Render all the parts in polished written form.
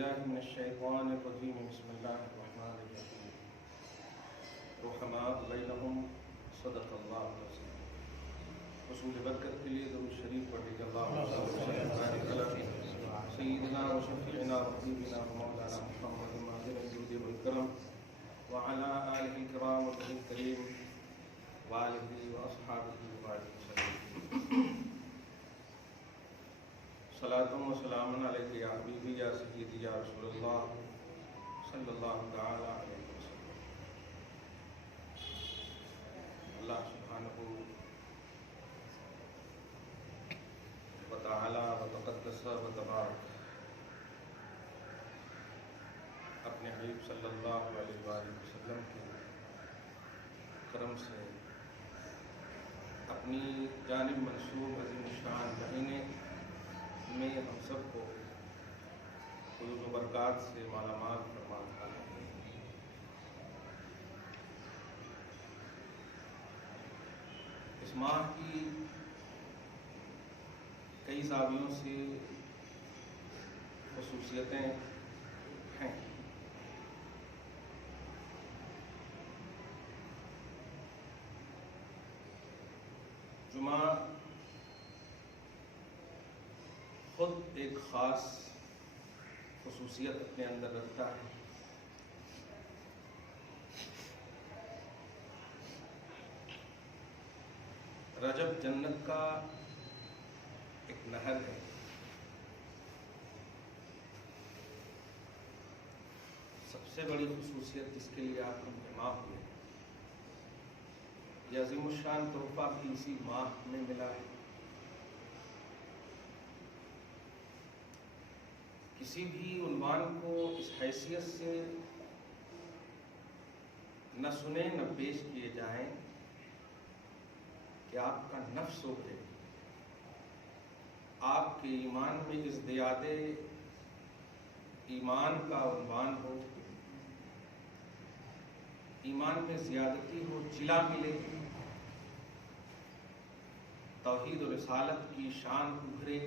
بالله من الشيطان الرجيم بسم الله الرحمن الرحيم رحماء بينهم صدق الله العظيم حصول برکت کے لیے درود شریف پڑھیے اللہ سیدنا و شفیعنا و حبیبنا و مولانا محمد ماہر الجود والکرم وعلى آلہ الکرام و صحبہ الکریم وآلہ و اصحابہ وبارک وسلم صلاۃ و سلام علیک یا حبیبی یا سیدی یا رسول اللہ صلی اللہ تعالی علیہ وسلم۔ اللہ سبحانہ و تعالی و تقدس و تبارک اپنے حبیب صلی اللہ علیہ وآلہ وسلم کے کرم سے اپنی جانب منسوب عظیم الشان مہینے میں ہم سب کو فیوز و برکات سے مالا مال فرماتا ہے۔ اس ماہ کی کئی زاویوں سے خصوصیتیں ہیں۔ جمعہ خود ایک خاص خصوصیت اپنے اندر رکھتا ہے۔ رجب جنت کا ایک نہر ہے۔ سب سے بڑی خصوصیت جس کے لیے آپ ہم جمع ہوئے، یہ عظیم الشان تحفہ بھی اسی ماہ میں ملا ہے۔ کسی بھی عنوان کو اس حیثیت سے نہ سنیں نہ پیش کیے جائیں کہ آپ کا نفس ابھرے، آپ کے ایمان میں ازدیاد ایمان کا عنوان ہو، ایمان میں زیادتی ہو، جلا ملے، توحید و رسالت کی شان ابھرے،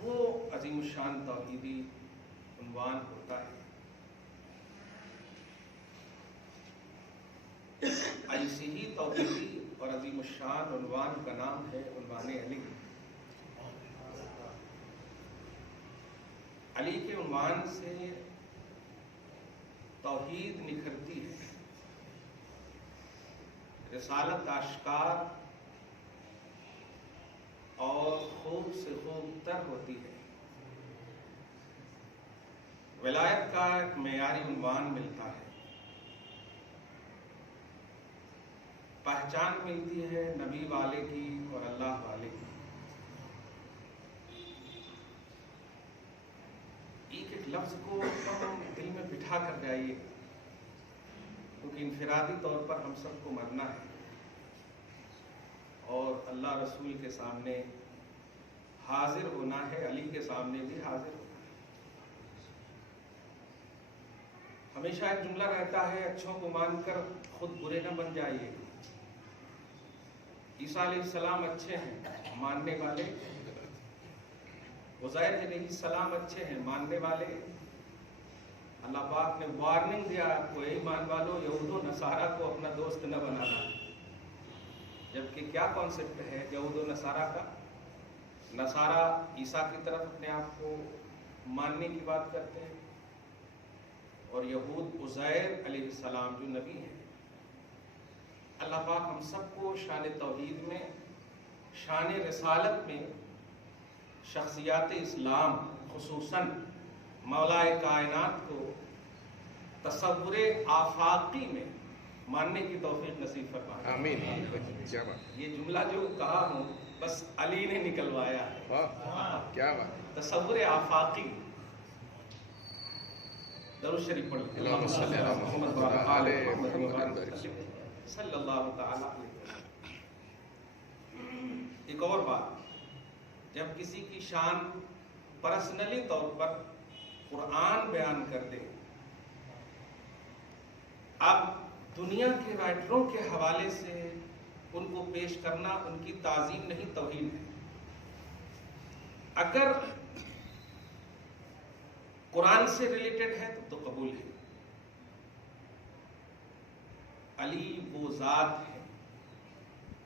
وہ عظیم الشان توحیدی عنوان ہوتا ہے۔ ایسی ہی توحیدی اور عظیم الشان عنوان کا نام ہے عنوان علی۔ علی کے عنوان سے توحید نکھرتی ہے، رسالت آشکار اور خوب سے خوب تر ہوتی ہے، ولایت کا ایک معیاری عنوان ملتا ہے، پہچان ملتی ہے نبی والے کی اور اللہ والے کی۔ ایک ایک لفظ کو ہم دل میں بٹھا کر جائیے، کیونکہ انفرادی طور پر ہم سب کو مرنا ہے اور اللہ رسول کے سامنے حاضر ہونا ہے، علی کے سامنے بھی حاضر ہونا ہے۔ ہمیشہ ایک جملہ رہتا ہے، اچھوں کو مان کر خود برے نہ بن جائیے۔ عیسیٰ علیہ السلام اچھے ہیں، ماننے والے، عزیر علیہ السلام اچھے ہیں، ماننے والے۔ اللہ پاک نے وارننگ دیا آپ کو، اے ایمان والو، یہود و نصارہ کو اپنا دوست نہ بنانا۔ جبکہ کیا کانسیپٹ ہے یہود و نصارہ کا؟ نصارہ عیسیٰ کی طرف اپنے آپ کو ماننے کی بات کرتے ہیں، اور یہود عزیر علیہ السلام جو نبی ہیں۔ اللہ پاک ہم سب کو شان توحید میں، شان رسالت میں، شخصیات اسلام خصوصاً مولائے کائنات کو تصور آفاقی میں ماننے کی توفیق نصیب فرمائے۔ آمین۔ یہ جملہ جو کہا ہوں بس علی نے نکلوایا ہے۔ کیا بات، تصور آفاقی۔ درود شریف پڑھ لیں، اللہم صلی علی محمد وعلی آل محمد صلی اللہ تعالی علیہ وسلم۔ ایک اور بات، جب کسی کی شان پرسنلی طور پر قرآن بیان کر دے، اب دنیا کے رائٹروں کے حوالے سے ان کو پیش کرنا ان کی تعظیم نہیں، توہین ہے۔ اگر قرآن سے ریلیٹڈ ہے تو قبول ہے. علی وہ ذات ہے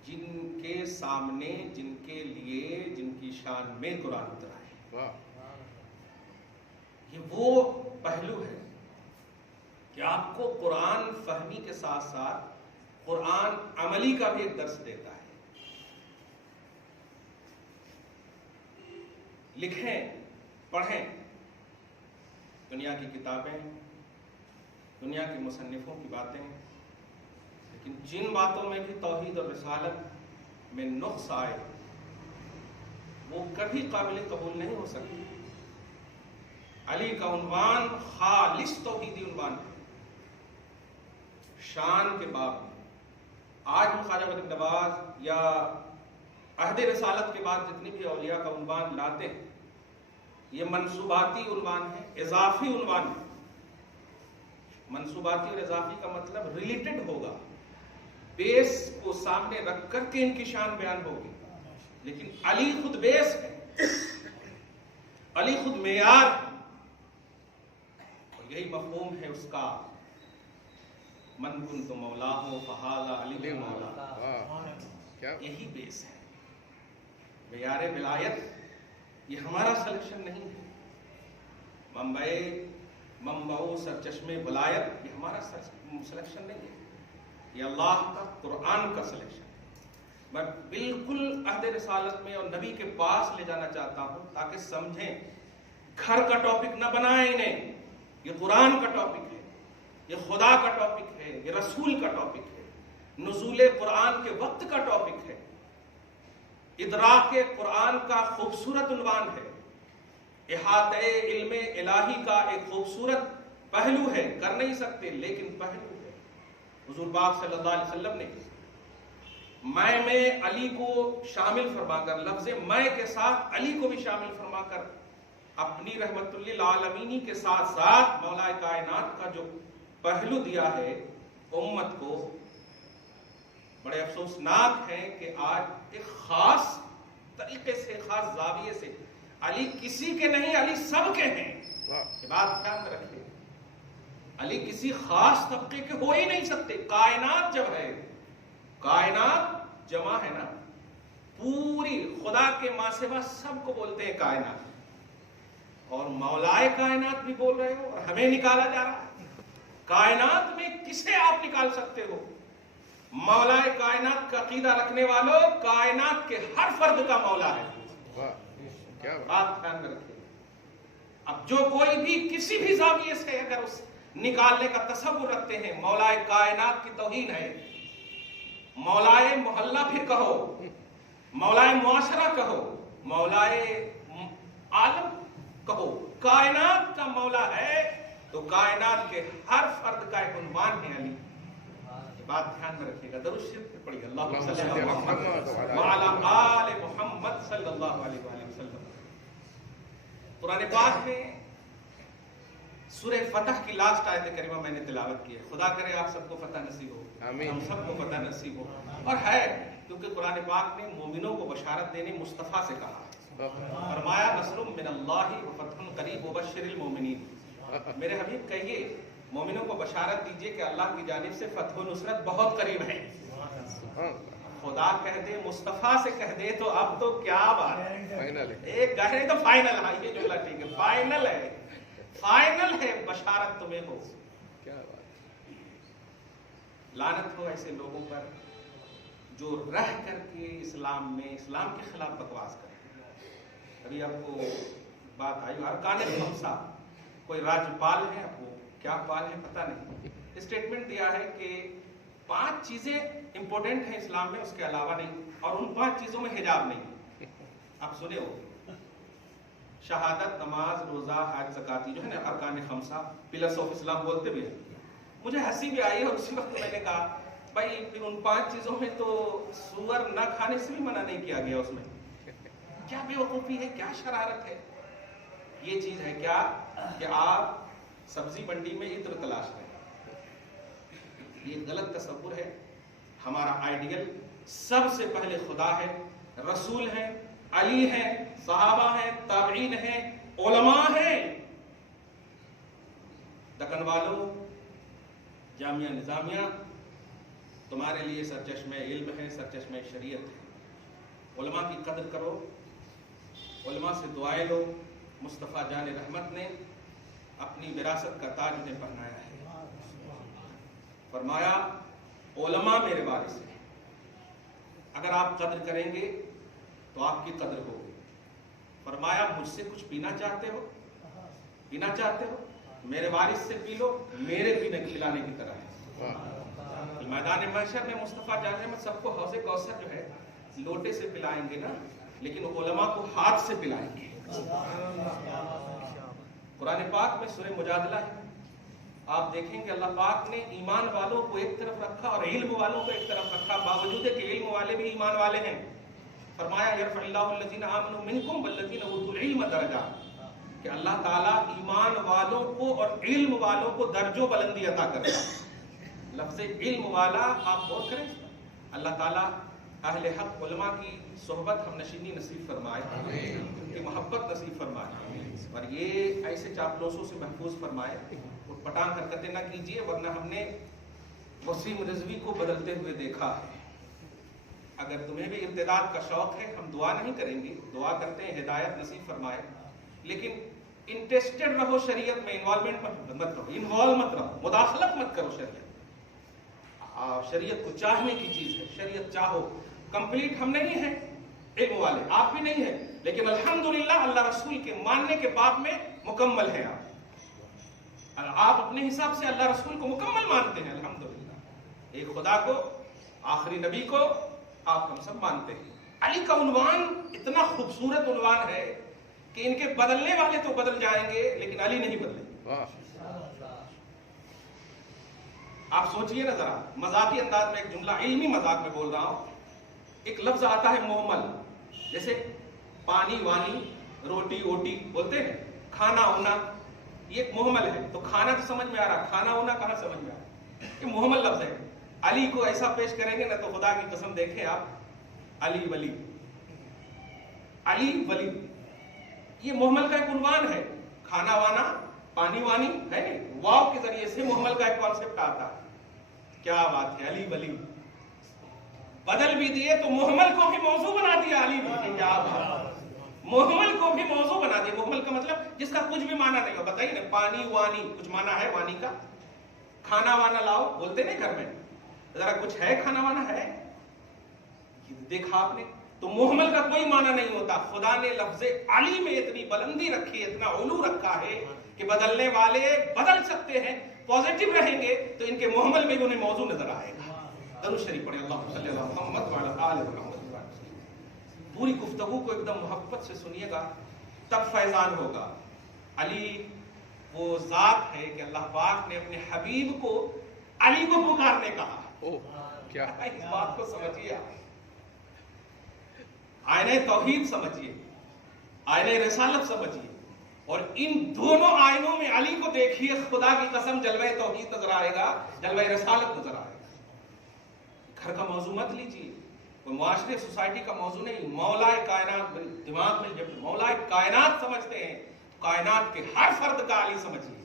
جن کے سامنے، جن کے لیے، جن کی شان میں قرآن اترا ہے. یہ وہ پہلو ہے کہ آپ کو قرآن فہمی کے ساتھ ساتھ قرآن عملی کا بھی ایک درس دیتا ہے. لکھیں، پڑھیں دنیا کی کتابیں، دنیا کے مصنفوں کی باتیں، لیکن جن باتوں میں بھی توحید اور رسالت میں نقص آئے وہ کبھی قابل قبول نہیں ہو سکتی. علی کا عنوان خالص توحیدی عنوان ہے. شان کے باب میں آج ہم خواجہ غریب نواز یا عہد رسالت کے بعد جتنی بھی اولیاء کا عنوان لاتے ہیں یہ منصوباتی عنوان ہے، اضافی عنوان ہے. منصوباتی اور اضافی کا مطلب ریلیٹڈ ہوگا، بیس کو سامنے رکھ کر کے ان کی شان بیان ہوگی. لیکن علی خود بیس ہے، علی خود معیار ہے، اور یہی مفہوم ہے اس کا من کنت مولاہ فہذا علی مولا. یہی بیس ہے. معیار ولایت یہ ہمارا سلیکشن نہیں ہے. منبع سرچشمہ ولایت یہ ہمارا سلیکشن نہیں ہے، یہ اللہ کا قرآن کا سلیکشن ہے. میں بالکل عہد رسالت میں اور نبی کے پاس لے جانا چاہتا ہوں تاکہ سمجھیں. گھر کا ٹاپک نہ بنائیں انہیں، یہ قرآن کا ٹاپک ہے، یہ خدا کا ٹاپک ہے، یہ رسول کا ٹاپک ہے، نزول قرآن کے وقت کا ٹاپک ہے، ادراک قرآن کا خوبصورت عنوان ہے، احاطہ علم الہی کا ایک خوبصورت پہلو ہے. کر نہیں سکتے لیکن پہلو ہے. حضور پاک صلی اللہ علیہ وسلم نے میں علی کو شامل فرما کر، لفظ میں کے ساتھ علی کو بھی شامل فرما کر اپنی رحمت للعالمین کے ساتھ ساتھ مولا کائنات کا جو پہلو دیا ہے امت کو. بڑے افسوسناک ہے کہ آج ایک خاص طریقے سے، خاص زاویے سے علی کسی کے نہیں، علی سب کے ہیں. یہ بات دھیان میں رکھیے. علی کسی خاص طبقے کے ہو ہی نہیں سکتے. کائنات جب ہے، کائنات جمع ہے نا، پوری خدا کے ماں سوا سب کو بولتے ہیں کائنات. اور مولائے کائنات بھی بول رہے ہو اور ہمیں نکالا جا رہا ہے. کائنات میں کسے آپ نکال سکتے ہو؟ مولائے کائنات کا عقیدہ رکھنے والوں، کائنات کے ہر فرد کا مولا ہے. بات دھیان میں رکھیے. اب جو کوئی بھی کسی بھی زاویے سے اگر اس نکالنے کا تصور رکھتے ہیں، مولائے کائنات کی توہین ہے. مولائے محلہ پھر کہو، مولائے معاشرہ کہو، مولائے عالم کہو، کائنات کا مولا ہے تو کائنات کے ہر فرد کا ایک عنوان ہے علی. بات دھیان میں رکھیے گا. درود شریف پڑھیے. اللہم صلی علی محمد وعلی آل محمد صلی اللہ علیہ وآلہ وسلم. قرآن پاک میں سورہ فتح کی لاسٹ آیت کریمہ میں نے تلاوت کی ہے. خدا کرے آپ سب کو فتح نصیب ہو، ہم سب کو فتح نصیب ہو. اور ہے کیونکہ قرآن پاک نے مومنوں کو بشارت دینے مصطفیٰ سے کہا. فرمایا نصر من اللہ وفتح قریب وبشر المومنین. میرے حبیب کہیے مومنوں کو بشارت دیجئے کہ اللہ کی جانب سے فتح و نصرت بہت قریب ہے. خدا کہہ دے، مصطفیٰ سے کہہ دے تو اب تو کیا بات ہے. ایک گہرے تو فائنل ہے. یہ جملہ ٹھیک ہے، فائنل ہے، فائنل ہے. بشارت تمہیں ہو. لعنت ہو ایسے لوگوں پر جو رہ کر کے اسلام میں اسلام کے خلاف بکواس کرتے ہیں. ابھی آپ کو بات آئی ارکان خمسہ، کوئی راجپال ہے، آپ کو کیا پال ہے پتہ نہیں، اسٹیٹمنٹ دیا ہے کہ 5 چیزیں امپورٹنٹ ہیں اسلام میں، اس کے علاوہ نہیں، اور ان 5 چیزوں میں حجاب نہیں. آپ سنے ہو، شہادت، نماز، روزہ، حج، زکات، جو ہے نا ارکان خمسہ، پلرز آف اسلام بولتے بھی ہیں. مجھے ہنسی بھی آئی اور اسی وقت میں نے کہا بھائی پھر ان 5 چیزوں میں تو سور نہ کھانے سے بھی منع نہیں کیا گیا. اس میں کیا بے وقوفی ہے، کیا شرارت ہے. یہ چیز ہے کیا کہ آپ سبزی منڈی میں عطر تلاش کریں. یہ غلط تصور ہے. ہمارا آئیڈیل سب سے پہلے خدا ہے، رسول ہیں، علی ہیں, صحابہ ہیں, تابعین ہیں, علماء ہیں. دکن والوں, جامعہ نظامیہ تمہارے لیے سرچشمہ علم ہے, سرچشمہ شریعت ہے. علماء کی قدر کرو, علماء سے دعائیں لو. مصطفیٰ جان رحمت نے اپنی وراثت کا تاج انہیں پہنایا ہے. فرمایا علماء میرے وارث ہیں, اگر آپ قدر کریں گے تو آپ کی قدر ہوگی. فرمایا مجھ سے کچھ پینا چاہتے ہو, میرے وارث سے پی لو, میرے پینے کھلانے کی طرح ہے. میدان محشر میں مصطفیٰ جان رحمت سب کو حوض کوثر جو ہے لوٹے سے پلائیں گے نا, لیکن علماء کو ہاتھ سے پلائیں گے. قرآن پاک میں سورہ مجادلہ ہے, آپ دیکھیں گے اللہ پاک نے ایمان والوں کو ایک طرف رکھا اور علم والوں کو ایک طرف رکھا, باوجود کہ علم والے بھی ایمان والے ہیں. فرمایا یرفع اللہ الذین آمنوا منکم والذین اوتوا العلم درجات, کہ اللہ تعالیٰ ایمان والوں کو اور علم والوں کو درج و بلندی عطا کرتا ہے. لفظ علم والا آپ غور کریں, اللہ تعالیٰ اہل حق علماء کی صحبت ہم نشینی نصیب فرمائے, ان کی محبت نصیب فرمائے, اور یہ ایسے چاپلوسوں سے محفوظ فرمائے. اٹھ پٹانگ حرکتیں نہ کیجیے, ورنہ ہم نے وسیم رضوی کو بدلتے ہوئے دیکھا ہے. اگر تمہیں بھی ارتداد کا شوق ہے, ہم دعا نہیں کریں گے, دعا کرتے ہیں ہدایت نصیب فرمائے, لیکن انٹرسٹڈ رہو شریعت میں, انوالو مت رہو, مداخلت مت کرو شریعت. شریعت کو چاہنے کی چیز ہے, شریعت چاہو. کمپلیٹ ہم نہیں ہیں علم والے, آپ بھی نہیں ہیں, لیکن الحمدللہ اللہ رسول کے ماننے کے بعد میں مکمل ہے. آپ اپنے حساب سے اللہ رسول کو مکمل مانتے ہیں الحمدللہ. ایک خدا کو, آخری نبی کو آپ ہم سب مانتے ہیں. علی کا عنوان اتنا خوبصورت عنوان ہے کہ ان کے بدلنے والے تو بدل جائیں گے, لیکن علی نہیں بدلیں. آپ سوچئے نا ذرا, مذاقی انداز میں ایک جملہ, علمی مذاق میں بول رہا ہوں. ایک لفظ آتا ہے محمل, جیسے پانی وانی, روٹی اوٹی بولتے ہیں, کھانا ہونا, یہ ایک محمل ہے. تو کھانا تو سمجھ میں آ رہا, کھانا ہونا کہاں سمجھ میں آ رہا, یہ محمل لفظ ہے. علی کو ایسا پیش کریں گے نا تو خدا کی قسم دیکھیں آپ, علی ولی, علی ولی, یہ محمل کا ایک عنوان ہے. کھانا وانا, پانی وانی ہے نہیں, واو کے ذریعے سے محمل کا ایک کانسیپٹ آتا ہے. کیا بات ہے, علی ولی بدل بھی دیے تو محمل کو بھی موضوع بنا دیا. علی ولی, کیا بات, محمل کو بھی موضوع بنا دیا. محمل کا مطلب جس کا کچھ بھی معنی نہیں ہو, بتائیے نا, پانی وانی کچھ معنی ہے وانی کا, کھانا وانا لاؤ بولتے نہیں گھر میں, ذرا کچھ ہے کھانا وانا ہے, دیکھا آپ نے. تو محمل کا کوئی معنی نہیں ہوتا. خدا نے لفظ علی میں اتنی بلندی رکھی, اتنا علو رکھا ہے کہ بدلنے والے بدل سکتے ہیں, پازیٹیو رہیں گے تو ان کے محمل میں بھی انہیں موضوع نظر آئے گا. درود شریف پڑھیں, اللہم صلی اللہ محمد وعلی آل محمد. پوری گفتگو کو ایک دم محبت سے سنیے گا, تب فیضان ہوگا. علی وہ ذات ہے کہ اللہ پاک نے اپنے حبیب کو علی کو پکارنے کہا. کیا اس بات کو سمجھیے, آئینہ توحید سمجھیے, آئینہ رسالت سمجھیے, اور ان دونوں آئینوں میں علی کو دیکھیے. خدا کی قسم جلوہ توحید نظر آئے گا, جلوہ رسالت نظر آئے گا. گھر کا موضوع مت لیجیے, کوئی معاشرے سوسائٹی کا موضوع نہیں. مولا کائنات دماغ میں جب مولا کائنات سمجھتے ہیں تو کائنات کے ہر فرد کا علی سمجھیے,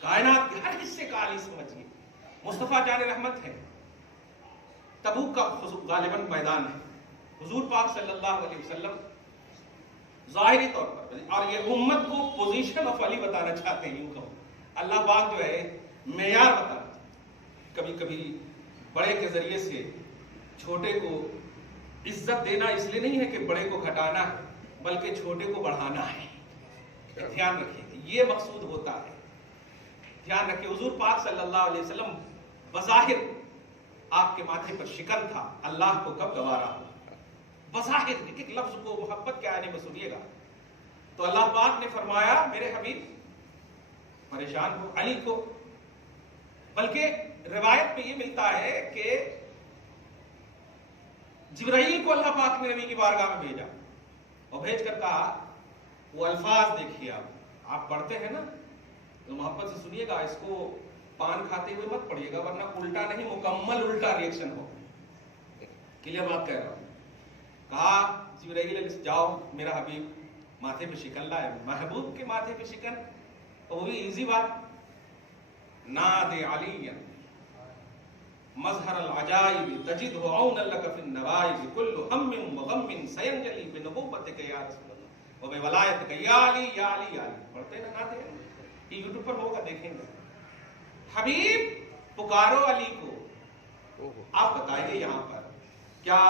کائنات کے ہر حصے کا علی سمجھیے. مصطفیٰ جان رحمت ہے, تبوک کا غالباً میدان ہے. حضور پاک صلی اللہ علیہ وسلم ظاہری طور پر, اور یہ امت کو پوزیشن آف علی بتانا چاہتے ہیں, یوں کہوں اللہ پاک جو ہے معیار بتانا. کبھی کبھی بڑے کے ذریعے سے چھوٹے کو عزت دینا اس لیے نہیں ہے کہ بڑے کو گھٹانا ہے, بلکہ چھوٹے کو بڑھانا ہے. دھیان رکھیے, یہ مقصود ہوتا ہے. دھیان رکھیے, حضور پاک صلی اللہ علیہ وسلم بظاہر آپ کے ماتھے پر شکن تھا, اللہ کو کب گوارا ہو. بظاہر ایک ایک لفظ کو محبت کے آنے میں سنیے گا. تو اللہ پاک نے فرمایا میرے حبیب پریشان ہو علی کو. بلکہ روایت میں یہ ملتا ہے کہ جبرائیل کو اللہ پاک نے نبی کی بارگاہ میں بھیجا, اور بھیج کر کہا, وہ الفاظ دیکھیے آپ پڑھتے ہیں نا تو محبت سے سنیے گا, اس کو پان کھاتے ہوئے مت پڑھیے گا, ورنہ الٹا نہیں مکمل الٹا ریئیکشن ہو. کلیئر بات کہہ رہا ہوں. کہا جبرائیل جاؤ میرا حبیب ماتھے پہ شکن لائے. محبوب کے ماتھے پہ شکن, وہ بھی ایزی بات. ناد علی مظہر العجائب تجدہ عونا لک فی النوائب کل ہم وغم سینجلی بنبوتک یا رسول اللہ وبولایتک یا علی یا علی یا علی. پڑھتے ہیں ناد علی, یہ یوٹیوب پر ہوگا دیکھیں گے. حبیب پکارو علی کو. آپ بتائیے یہاں پر کیا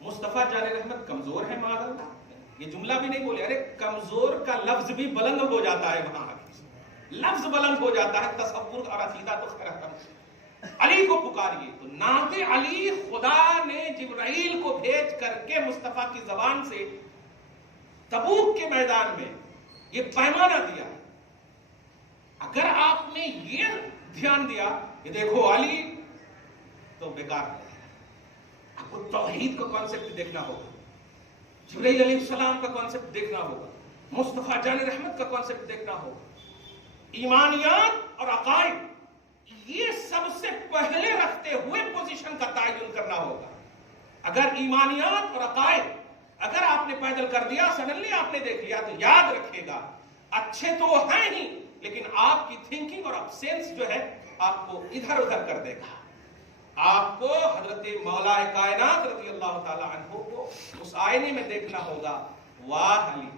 مصطفیٰ جان رحمت کمزور ہے معاذ اللہ؟ یہ جملہ بھی نہیں بولے. ارے کمزور کا لفظ بھی بلند ہو جاتا ہے, وہاں لفظ بلند ہو جاتا ہے, تصور اور عقیدہ تو خیر. علی کو پکاریے. تو نعت علی خدا نے جبرائیل کو بھیج کر کے مصطفیٰ کی زبان سے تبوک کے میدان میں یہ پیمانہ دیا. اگر آپ نے یہ دھیان دیا کہ دیکھو علی, تو بیکار ہے. آپ کو توحید کا کانسیپٹ دیکھنا ہوگا, جبرائیل علیہ السلام کا کانسیپٹ دیکھنا ہوگا, مصطفیٰ جان رحمت کا کانسیپٹ دیکھنا ہوگا, ایمانیات اور عقائد یہ سب سے پہلے رکھتے ہوئے پوزیشن کا تعین کرنا ہوگا. اگر ایمانیات اور عقائد اگر آپ نے پیدل کر دیا, سڈنلی آپ نے دیکھ لیا, تو یاد رکھے گا اچھے تو ہیں ہی, لیکن آپ کی تھنکنگ اور سینس جو ہے آپ کو ادھر ادھر کر دے گا. آپ کو حضرت مولا کائنات رضی اللہ تعالی عنہ کو اس آئینے میں دیکھنا ہوگا. واہ علی,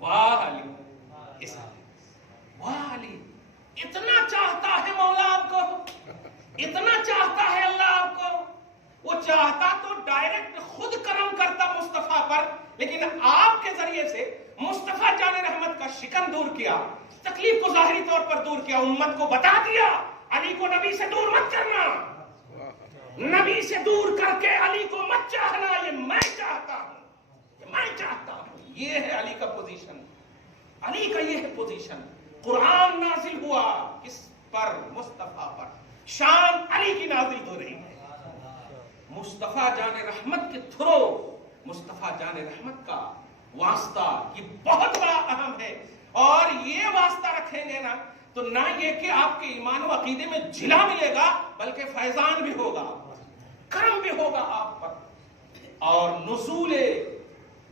واہ علی, واہ علی, اتنا چاہتا ہے مولا آپ کو, اتنا چاہتا ہے اللہ آپ کو. وہ چاہتا تو ڈائریکٹ خود کرم کرتا مصطفیٰ پر, لیکن آپ کے ذریعے سے مصطفیٰ جان رحمت کا شکن دور کیا, تکلیف کو ظاہری طور پر دور کیا, امت کو بتا دیا علی کو نبی سے دور مت کرنا, نبی سے دور کر کے علی کو مت چاہنا, یہ میں چاہتا ہوں, یہ میں چاہتا ہوں. یہ ہے علی کا پوزیشن, علی کا یہ ہے پوزیشن. قرآن نازل ہوا کس پر؟ مصطفیٰ پر. شان علی کی نازل ہو رہی ہے. مصطفیٰ جان رحمت کے تھرو مصطفیٰ جان رحمت کا واسطہ یہ بہت بڑا اہم ہے. اور یہ واسطہ رکھیں گے نا, تو نہ یہ کہ آپ کے ایمان و عقیدے میں جھلا ملے گا, بلکہ فیضان بھی ہوگا, کرم بھی ہوگا آپ پر, اور نزول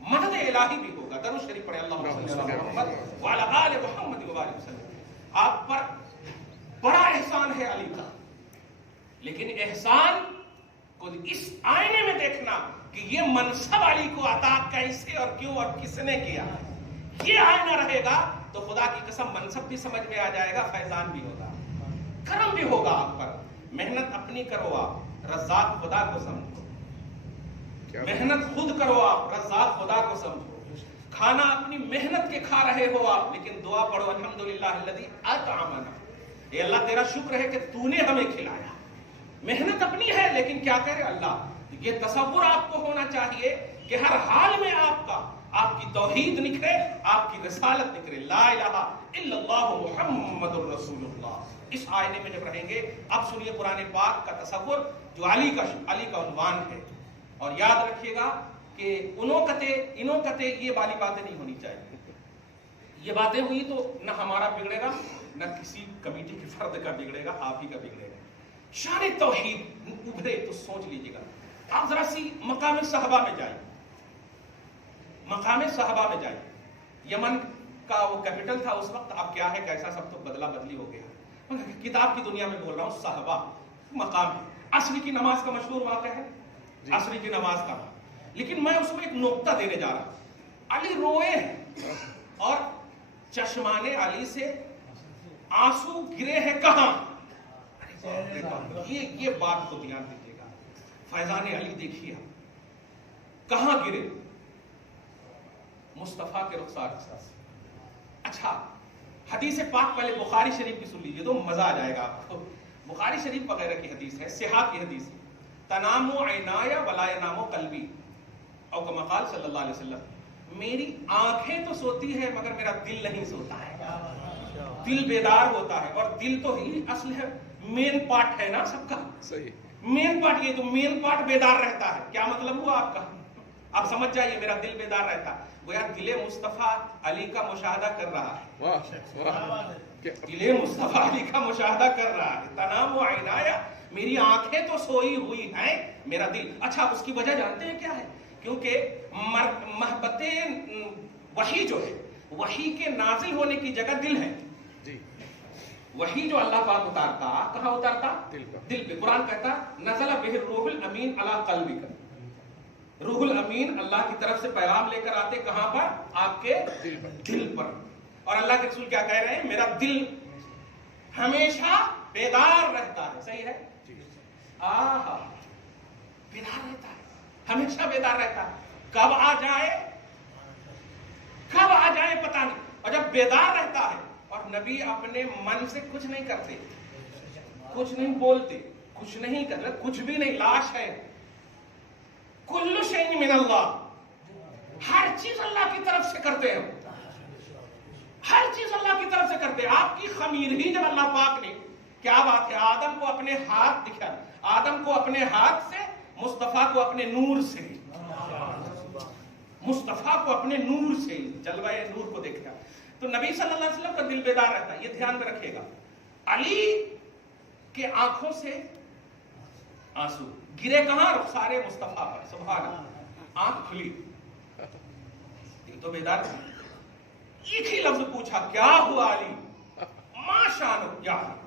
مدد الہی بھی ہوگا. درود شریف پڑھیں اللہم صلی علی محمد وعلی آل محمد وبارک وسلم. آپ پر بڑا احسان ہے علی کا, لیکن احسان کو اس آئینے میں دیکھنا کہ یہ منصب علی کو عطا کیسے اور کیوں اور کس نے کیا. یہ آئینہ رہے گا تو خدا کی قسم منصب بھی سمجھ میں آ جائے گا, فیضان بھی ہوگا, کرم بھی ہوگا آپ پر. محنت اپنی کرو آپ, رزاق خدا کو سمجھو. محنت خود کرو آپ, رزاق خدا کو سمجھو. کھانا اپنی محنت کے کھا رہے ہو آپ, لیکن دعا پڑھو الحمدللہ الذی اطعمنا, اے اللہ تیرا شکر ہے کہ تو نے ہمیں کھلایا. محنت اپنی ہے, لیکن کیا کرے اللہ. یہ تصور آپ کو ہونا چاہیے کہ ہر حال میں آپ کی توحید نکھرے, آپ کی رسالت نکھرے. لا الہ الا اللہ محمد الرسول اللہ. اس آئینے میں جب رہیں گے, اب سنیے قرآن پاک کا تصور جو علی کا عنوان ہے. اور یاد رکھیے گا کہ انوکتے یہ والی باتیں نہیں ہونی چاہیے. یہ باتیں ہوئی تو نہ ہمارا بگڑے گا, نہ کسی کمیٹی کے فرد کا بگڑے گا, آپ ہی کا بگڑے گا. شان توحید ابھرے تو سوچ لیجیے گا. آپ ذرا سی مقام صحابہ میں جائیں, مقام صحابہ میں جائیں. یمن کا وہ کیپٹل تھا اس وقت, اب کیا ہے کیسا سب تو بدلا بدلی ہو گیا. کتاب کی دنیا میں بول رہا ہوں, صحابہ مقام ہے. عصر کی نماز کا مشہور واقعہ ہے, عصر کی نماز کا, لیکن میں اس میں ایک نقطہ دینے جا رہا ہوں. علی روئے ہیں اور چشمان علی سے آنسو گرے ہیں کہاں. یہ بات کو دھیان دیجیے گا. فیضان علی دیکھیے کہاں گرے, مصطفیٰ کے رخسار سے. اچھا حدیث پاک پہلے بخاری شریف کی سن لیجیے تو مزہ آ جائے گا آپ کو. بخاری شریف وغیرہ کی حدیث ہے, صحاح کی حدیث ہے. تنام عینایا ولا ینام قلبی, او کما قال صلی اللہ علیہ وسلم, میری آنکھیں تو سوتی ہے مگر میرا دل نہیں سوتا ہے. دل بیدار ہوتا ہے, اور دل تو ہی اصل ہے, مین پارٹ ہے نا سب کا. صحیح, مین پارٹ یہ, تو مین پارٹ بیدار رہتا ہے. کیا مطلب ہوا آپ کا؟ آپ سمجھ جائیے, میرا دل بیدار رہتا ہے. گویا دل مصطفیٰ علی کا مشاہدہ کر رہا ہے. دل مصطفیٰ علی کا مشاہدہ کر رہا ہے. تنام عینایا, میری آنکھیں تو سوئی ہوئی ہیں, میرا دل. اچھا اس کی وجہ جانتے ہیں کیا ہے؟ کیونکہ محبت وحی جو ہے، وحی کے نازل ہونے کی جگہ دل ہے جی. وحی جو اللہ پاک اتارتا کہاں اتارتا؟ دل پہ. قرآن کہتا نزل بہ الروح الامین علی قلبک. روح الامین اللہ کی طرف سے پیغام لے کر آتے کہاں پر؟ آپ کے دل پر. اور اللہ کے رسول کیا کہہ رہے ہیں؟ میرا دل ہمیشہ بیدار رہتا ہے. صحیح ہے؟ آہا بیدار رہتا ہے، ہمیشہ بیدار رہتا ہے. کب آ جائے پتہ نہیں. اور جب بیدار رہتا ہے اور نبی اپنے من سے کچھ نہیں کرتے، کچھ نہیں بولتے، کچھ نہیں کرتے، کچھ بھی نہیں، لاش ہے. کل شیء من اللہ، ہر چیز اللہ کی طرف سے کرتے ہیں، ہر چیز اللہ کی طرف سے کرتے ہیں. آپ کی خمیر ہی جب اللہ پاک نے، کیا بات ہے، آدم کو اپنے ہاتھ دکھا، آدم کو اپنے ہاتھ سے، مصطفیٰ کو اپنے نور سے، مصطفیٰ کو اپنے نور سے، جلوہ نور کو دیکھا. تو نبی صلی اللہ علیہ وسلم کا دل بیدار رہتا ہے. یہ دھیان میں رکھیے گا. علی کے آنکھوں سے آنسو گرے کہاں؟ رخسار مصطفیٰ پر. سبحان اللہ. آنکھ کھلی، دل تو بیدار تھا. ایک ہی لفظ پوچھا، کیا ہوا علی؟ ما شانک یا علی،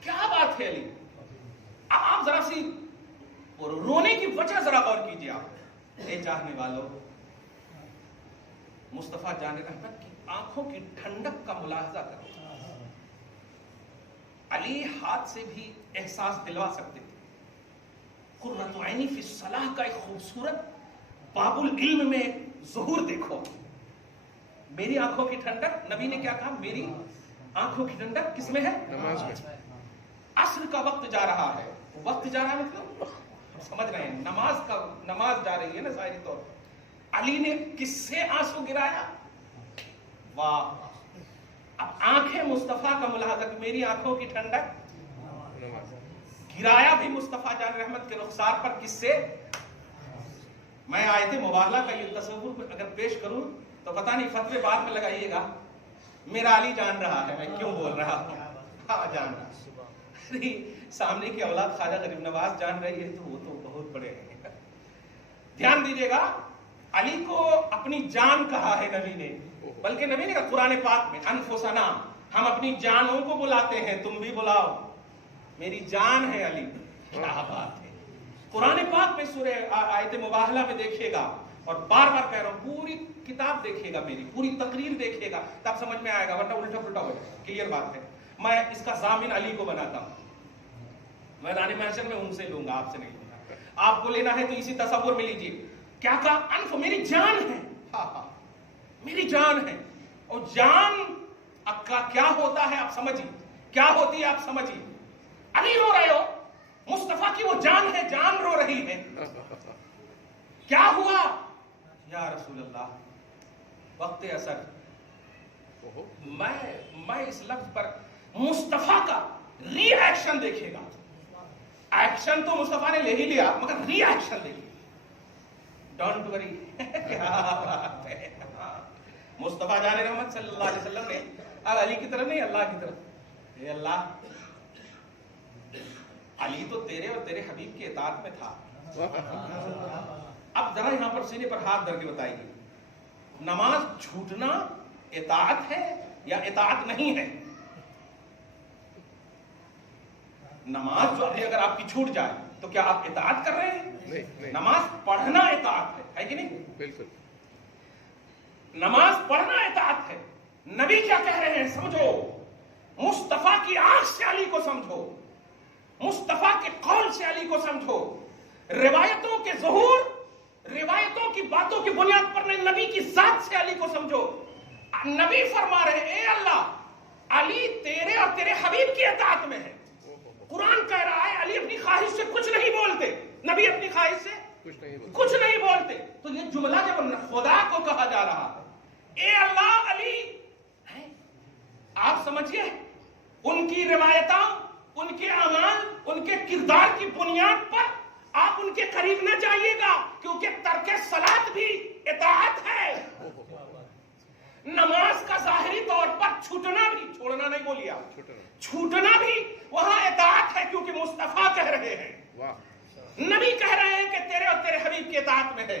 کیا بات ہے علی؟ اب آپ ذرا سی رونے کی وجہ ذرا غور کیجیے. آپ اے چاہنے والوں، مصطفیٰ جان رحمت کی آنکھوں کی ٹھنڈک کا ملاحظہ کرو. علی ہاتھ سے بھی احساس دلوا سکتے تھے. قرۃ عینی فی الصلاح کا ایک خوبصورت باب العلم میں ظہور دیکھو. میری آنکھوں کی ٹھنڈک، نبی نے کیا کہا؟ میری آنکھوں کی ٹھنڈک کس میں ہے؟ نماز میں. عصر کا وقت جا رہا ہے. وقت جا رہا ہے مطلب سمجھ رہے ہیں، نماز جا رہی ہے نا ظاہری طور پر. علی نے کس سے آنسو گرایا؟ واہ. اب آنکھیں مصطفیٰ کا ملاحظہ، میری آنکھوں کی ٹھنڈک، گرایا بھی مصطفیٰ جان رحمت کے رخسار پر. کس سے؟ میں آیت مباہلہ کا یہ تصور اگر پیش کروں تو پتہ نہیں فتوے بعد میں لگائیے گا. میرا علی جان رہا ہے میں کیوں بول رہا ہوں. ہاں جان رہا. سامنے کی اولاد خواجہ غریب نواز جان رہی ہے تو وہ تو بہت بڑے ہیں. دھیان دیجیے گا، علی کو اپنی جان کہا ہے نبی نے، بلکہ نبی نے کہا قرآن پاک میں انفسنا، ہم اپنی جانوں کو بلاتے ہیں، تم بھی بلاؤ، میری جان ہے علی. کیا بات ہے. قرآن پاک میں سورہ آیت مباہلہ میں دیکھیے گا، اور بار بار کہہ رہا ہوں پوری کتاب دیکھیے گا، میری پوری تقریر دیکھیے گا تب سمجھ میں آئے گا، ورنہ الٹا پلٹا ہو جائے. کلیئر بات ہے. میں اس کا ضامن علی کو بناتا ہوں. میدان محشر میں ان سے لوں گا، آپ سے نہیں لوں گا. آپ کو لینا ہے تو اسی تصور میں لیجیے. کیا کہا؟ انف میری جان ہے. ہاں ہاں میری جان ہے. اور جان کا کیا ہوتا ہے آپ سمجھیے، کیا ہوتی ہے آپ سمجھیے. علی رو رہے ہو، مصطفیٰ کی وہ جان ہے، جان رو رہی ہے. کیا ہوا یا رسول اللہ؟ وقت اثر. میں اس لفظ پر مصطفیٰ کا ری ایکشن دیکھیے گا. ایکشن تو مصطفیٰ نے لے ہی لیا، مگر ری ایکشن دیکھیے. Don't worry. کیا بات ہے. مصطفیٰ جان رحمت صلی اللہ علیہ وسلم نے اب علی کی طرف نہیں، اللہ کی طرف، اے اللہ، علی تو تیرے اور تیرے حبیب کی اطاعت میں تھا. اب ذرا یہاں پر سینے پر ہاتھ دھر کے بتائیے، نماز چھوٹنا اطاعت ہے یا اطاعت نہیں ہے؟ نماز جو اگر آپ کی چھوٹ جائے تو کیا آپ اطاعت کر رہے ہیں؟ نہیں. نماز پڑھنا اطاعت ہے کہ نہیں؟ بالکل. نماز پڑھنا اطاعت ہے. نبی کیا کہہ رہے ہیں سمجھو. مصطفیٰ کی آنکھ سے علی کو سمجھو، مصطفیٰ کے قول سے علی کو سمجھو. روایتوں کے ظہور، روایتوں کی باتوں کی بنیاد پر نہیں، نبی کی ذات سے علی کو سمجھو. نبی فرما رہے ہیں اے اللہ، علی تیرے اور تیرے حبیب کی اطاعت میں ہے. قرآن کہہ رہا ہے علی اپنی خواہش سے کچھ نہیں بولتے، نبی اپنی خواہش سے کچھ نہیں بولتے. تو یہ جملہ جب خدا کو کہا جا رہا ہے اے اللہ علی، آپ سمجھیے ان کی روایتاں، ان کے اعمال، ان کے کردار کی بنیاد پر آپ ان کے قریب نہ جائیے گا، کیونکہ ترک صلاۃ بھی اطاعت ہے. نماز کا ظاہری طور پر چھوٹنا بھی، چھوڑنا نہیں بولیے آپ، چھوٹنا بھی وہاں اطاعت ہے، کیونکہ مصطفیٰ کہہ رہے ہیں، نبی کہہ رہے ہیں کہ تیرے اور تیرے حبیب کی اطاعت میں ہے.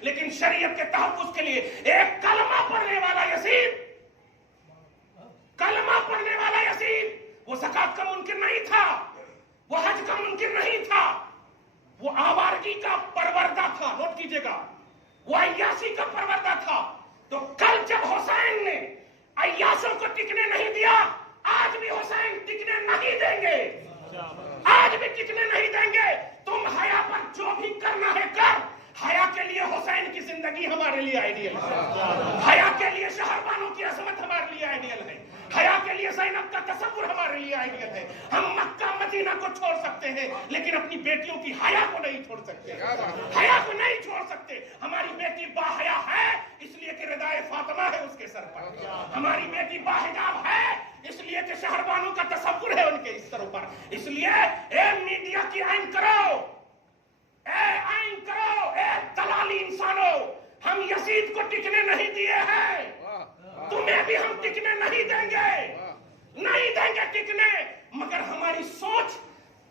لیکن شریعت کے تحفظ کے لیے ایک کلمہ پڑھنے والا یزید، کلمہ پڑھنے والا یزید، وہ زکات کا منکر نہیں تھا، وہ حج کا منکر نہیں تھا، وہ آوارگی کا پروردہ تھا، نوٹ کیجئے گا، وہ عیاشی کا پروردہ تھا۔ تو کل جب حسین نے عیاشوں کو ٹکنے نہیں دیا، آج بھی حسین ٹکنے نہیں دیں گے، آج بھی ٹکنے نہیں دیں گے۔ تم حیا پر جو بھی کرنا ہے کر، حیا کے لیے حسین کی زندگی ہمارے لیے آئیڈیل ہے، حیا کے لیے شہربانوں کی عظمت ہمارے لیے آئیڈیل ہے، حیا کے لیے زینب کا تصور ہمارے لیے آئیڈیل ہے۔ ہم مکہ مدینہ کو چھوڑ سکتے ہیں لیکن اپنی بیٹیوں کی حیا کو نہیں چھوڑ سکتے، حیا کو نہیں چھوڑ سکتے۔ ہماری بیٹی باحیا ہے اس لیے کہ ردائے فاطمہ ہے اس کے سر پر، ہماری بیٹی باحجاب ہے اس لیے کہ شہربانوں کا تصور ہے ان کے اس سر پر۔ اس لیے اے میڈیا کی عین کرو، اے عین کرو، اے دلالی انسانوں، ہم یزید کو ٹکنے نہیں دیے ہیں، تمہیں بھی ہم ٹکنے نہیں دیں گے، نہیں دیں گے ٹکنے۔ مگر ہماری سوچ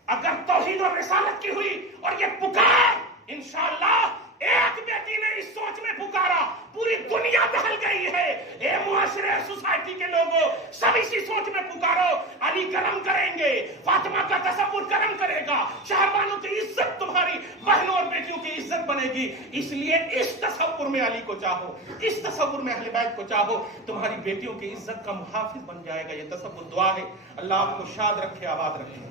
اگر توحید و رسالت کی ہوئی اور یہ پکار، انشاءاللہ ایک بیٹی نے اس سوچ میں پکارا، پوری دنیا بہل گئی ہے۔ اے معاشرے سوسائٹی کے لوگوں، سب اسی سوچ میں پکارو، علی کرم کریں گے، فاطمہ کا تصور کرم کرے گا، شہربانوں کی عزت تمہاری بہنوں اور بیٹیوں کی عزت بنے گی۔ اس لیے اس تصور میں علی کو چاہو، اس تصور میں اہل بیت کو چاہو، تمہاری بیٹیوں کی عزت کا محافظ بن جائے گا۔ یہ تصور دعا ہے، اللہ آپ کو شاد رکھے، آباد رکھے۔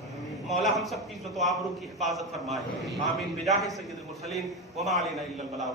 مولا ہم سب کی عزت و آبرو کی حفاظت فرمائے، آمین بجاہ سید المرسلین وما علینا الا البلاغ۔